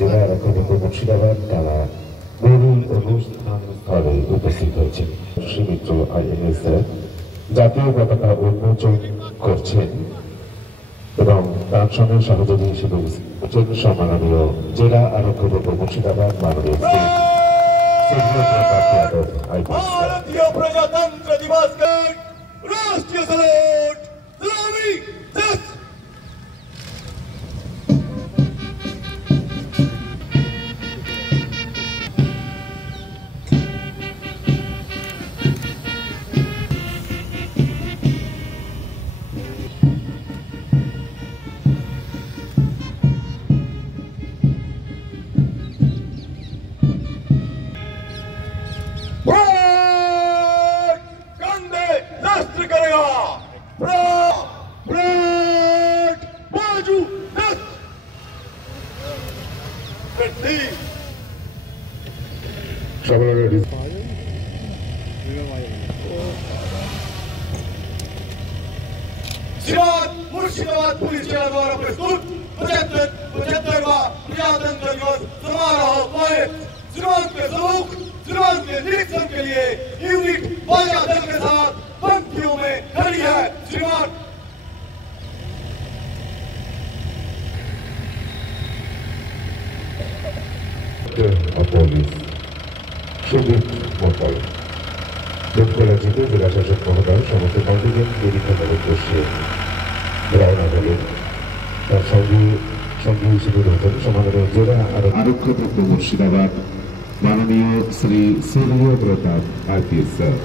জেলা আরক্ষী মুর্শিদাবাদ তারা বহু অনুষ্ঠান স্থলে উপস্থিত হয়েছেন। শ্রীমিত্র IAS জাতীয় পতাকা উন্মোচন করছেন এবং তার সঙ্গে সহযোগী হিসেবে সম্মাননীয় জেলা আরক্ষী মুর্শিদাবাদ মাননীয় भारतीय प्रजातंत्र दिवस के राष्ट्रीय सैल्यूट सलामी दस मुर्शिदाबाद पुलिस जिला द्वारा प्रस्तुत 75वां प्रजातंत्र दिवस समारोह के सलूक के निरीक्षण के लिए यूनिट बाजा दल के साथ पंक्तियों में खड़ी है। श्रीमान সুদীপ মন্ডল দুপুরা জিতে জেলা শাসক মহোদয় সমস্ত কন্টিজেন্ট নিরীক্ষণের উদ্দেশ্যে রওনা হলেন। তার সঙ্গে হিসেবে রয়েছেন সম্মাননীয় জেলা আরক্ষী মুর্শিদাবাদ মাননীয় শ্রী সূর্য প্রতাপ IPS স্যার।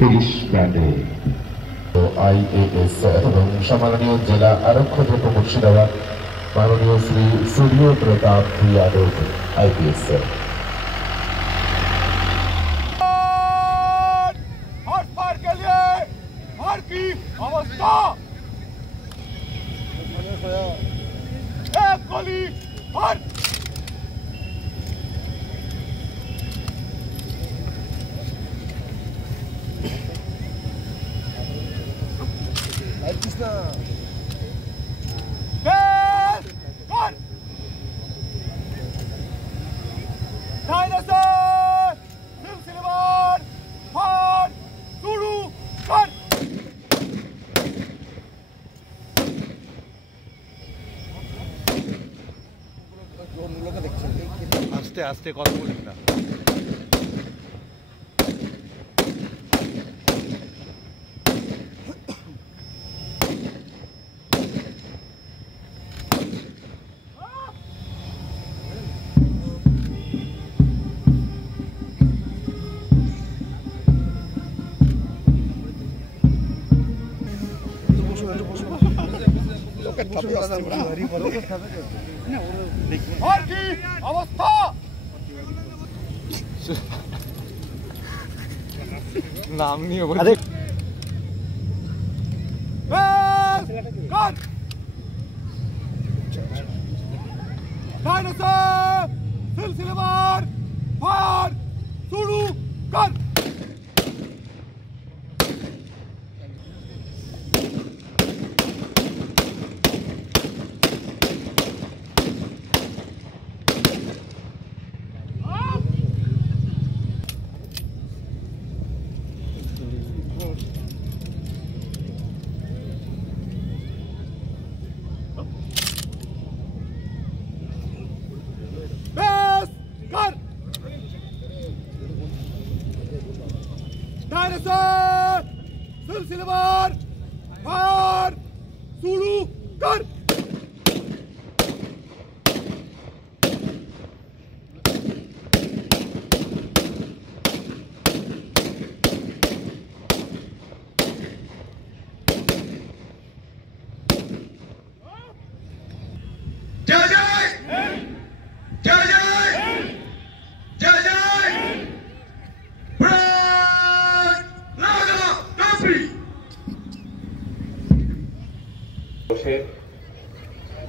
পুলিশ ব্যান্ডে IAS এবং সম্মাননীয় জেলা আরক্ষী মুর্শিদাবাদ माननीय श्री सूर्य प्रताप यादव IPS सर। के लिए हर की अवस्था एक गोली हर আস্তে আস্তে কথা বলেন না। अवस्था नाम नहीं होगा। सिलसिलेवार फायर शुरू कर। सिलसिलेवार फायर शुरू कर।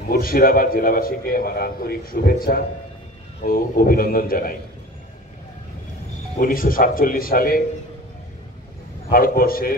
মুর্শিদাবাদ জেলাবাসীকে আমার আন্তরিক শুভেচ্ছা ও অভিনন্দন জানাই। 1947 সালে ভারতবর্ষের